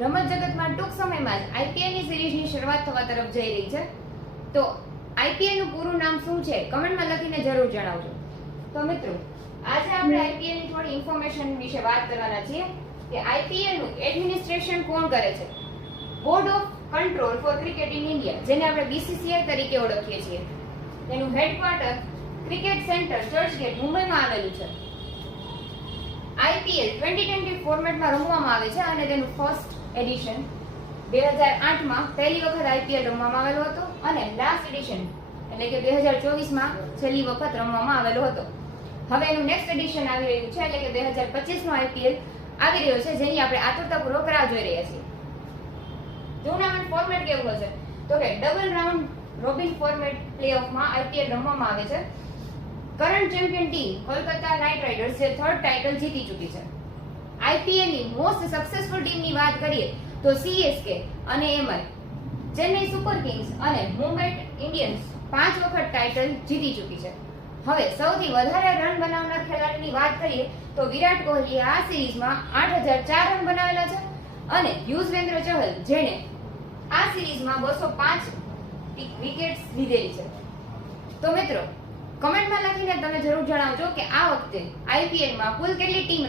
રમત જગતમાં ટૂંક સમયમાં જ આઈપીએલની સિરીઝની શરૂઆત થવા તરફ જઈ રહી છે. તો આઈપીએલનું પૂરું નામ શું છે કમેન્ટમાં લખીને જરૂર જણાવજો. તો મિત્રો, આજે આપણે આઈપીએલની થોડી ઇન્ફોર્મેશન વિશે વાત કરવાના છીએ કે આઈપીએલનું એડમિનિસ્ટ્રેશન કોણ કરે છે. Board of control for cricket in India, જેને આપણે બીસીસીઆઈ તરીકે ઓળખીએ છીએ, તેનું હેડક્વાર્ટર ક્રિકેટ સેન્ટર ચર્ચગેટ મુંબઈમાં આવેલું છે. આઈપીએલ 2020 ફોર્મેટમાં રમવામાં આવે છે અને તેનું ફર્સ્ટ એડિશન 2008 માં પહેલી વખત આઈપીએલ રમવામાં આવેલો હતો અને લાસ્ટ એડિશન એટલે કે 2024 માં છેલ્લી વખત રમવામાં આવેલો હતો. હવે એનું નેક્સ્ટ એડિશન આવી રહ્યું છે એટલે કે 2025 નો આઈપીએલ આવી રહ્યો છે, જેની આપણે આતુરતાપૂર્વક રાહ જોઈ રહ્યા છીએ. ટુર્નામેન્ટ ફોર્મેટ કેવું હશે તો કે ડબલ રાઉન્ડ રોબિન ફોર્મેટ પ્લેઓફમાં આઈપીએલ રમવામાં આવે છે. Current champion team Kolkata knight riders જે થર્ડ ટાઇટલ જીતી ચૂકી છે. આઈપીએલ ની મોસ્ટ સક્સેસફુલ ટીમની વાત કરીએ તો સીએસકે અને એમઆઈ, ચેન્નઈ સુપર કિંગ્સ અને મુંબઈ ઇન્ડિયન્સ 5 વખત ટાઇટલ જીતી ચૂકી છે. હવે સૌથી વધારે રન બનાવનાર ખેલાડીની વાત કરીએ તો વિરાટ કોહલીએ આ સિરીઝમાં 8004 રન બનાવેલા છે અને યુઝવેન્દ્ર ચહલ, જેણે આ સિરીઝમાં 205 વિકેટ્સ લીધેલી છે. તો મિત્રો, કમેન્ટમાં લખીને તમે જરૂર જણાવજો કે આ વખતે આઈપીએલમાં કુલ કેટલી ટીમ